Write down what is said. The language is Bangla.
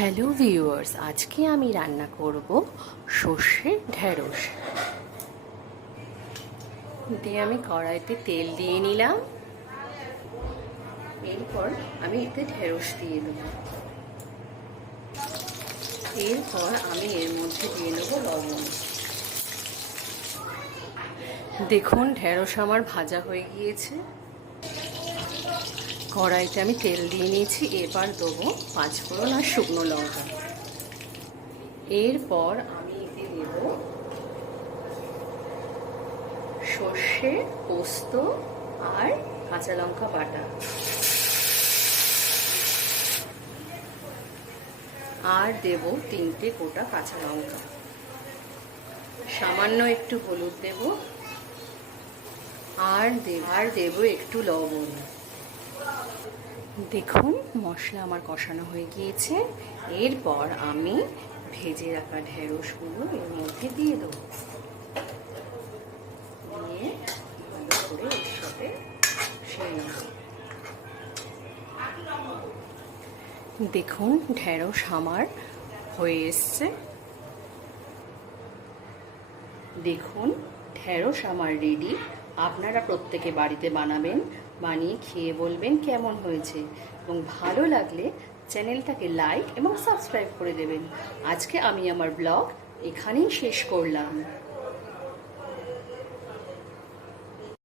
হ্যালো ভিউয়ার্স, আজকে আমি রান্না করব সর্ষে ঢ্যাঁড়স দিয়ে। আমি কড়াইতে তেল দিয়ে নিলাম। এরপর আমি এতে ঢ্যাঁড়স দিয়ে দেবো। এরপর আমি এর মধ্যে দিয়ে নেবো লবণ। দেখুন, ঢ্যাঁড়স আমার ভাজা হয়ে গিয়েছে। কড়াইতে আমি তেল দিয়ে নিয়েছি। এবার দেবো 5 ফোড়ন আর শুকনো লঙ্কা। এরপর আমি এতে দেব সর্ষে, পোস্ত আর কাঁচা লঙ্কা বাটা, আর দেব 3টে গোটা কাঁচা লঙ্কা। সামান্য একটু হলুদ দেব, আর দেব একটু লবণ। দেখুন, মশলা আমার কষানো হয়ে গিয়েছে। এরপর আমি ভেজে রাখা ঢেঁড়সগুলো এর মধ্যে দিয়ে দেবো। দিয়ে ভালো করে এর সাথে মিশিয়ে নেব। দেখুন, ঢেঁড়স আমার হয়ে এসছে। দেখুন, ঢেঁড়স আমার রেডি। আপনারা প্রত্যেকে বাড়িতে বানাবেন, বানিয়ে খেয়ে বলবেন কেমন হয়েছে, এবং ভালো লাগলে চ্যানেলটাকে লাইক এবং সাবস্ক্রাইব করে দেবেন। আজকে আমি আমার ব্লগ এখানেই শেষ করলাম।